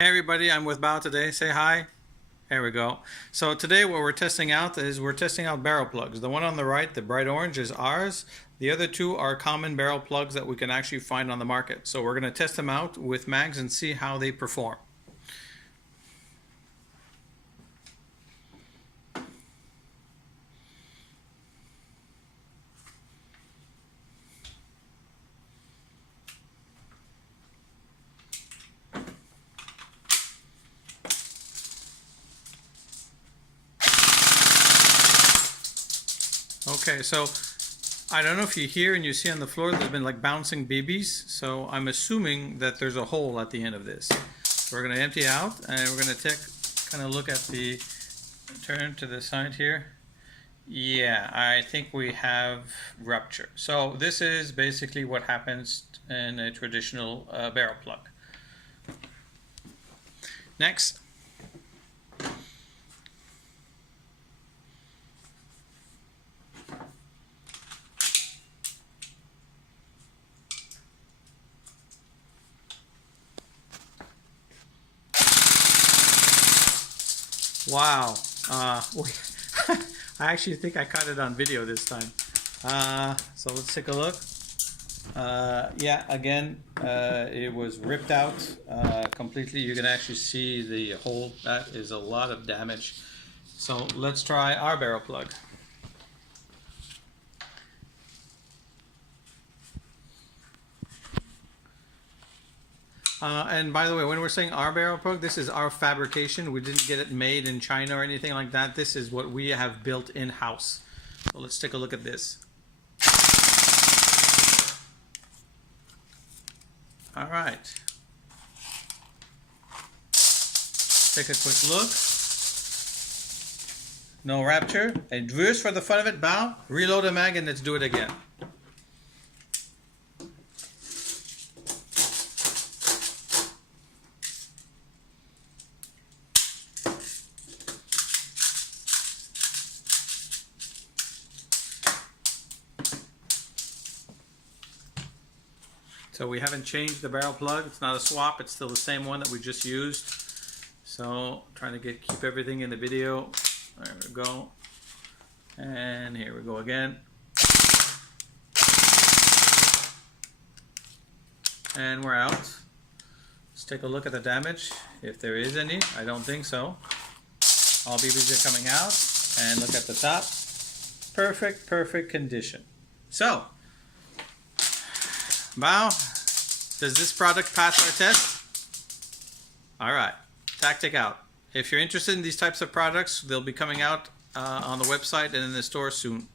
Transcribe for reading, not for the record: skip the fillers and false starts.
Hey everybody, I'm with Bao today. Say hi. There we go. So today what we're testing out is we're testing out barrel plugs. The one on the right, the bright orange, is ours. The other two are common barrel plugs that we can actually find on the market. So we're going to test them out with mags and see how they perform. Okay, so I don't know if you hear and you see on the floor there's been like bouncing BBs, so I'm assuming that there's a hole at the end of this. So we're going to empty out and we're going to kind of look at the, turn to the side here. Yeah, I think we have rupture. So this is basically what happens in a traditional barrel plug. Next. Wow. I actually think I caught it on video this time. So let's take a look. Yeah, again, it was ripped out completely. You can actually see the hole. That is a lot of damage. So let's try our barrel plug. And by the way, when we're saying our barrel plug, this is our fabrication. We didn't get it made in China or anything like that. This is what we have built in-house. So let's take a look at this. All right. Take a quick look. No rupture. And just for the fun of it, bow, reload the mag and let's do it again. So we haven't changed the barrel plug. It's not a swap. It's still the same one that we just used. So trying to keep everything in the video. There we go. And here we go again. And we're out. Let's take a look at the damage, if there is any. I don't think so. All BBs are coming out. And look at the top. Perfect condition. So, Bao, does this product pass our test? All right, Taktik out. If you're interested in these types of products, they'll be coming out on the website and in the store soon.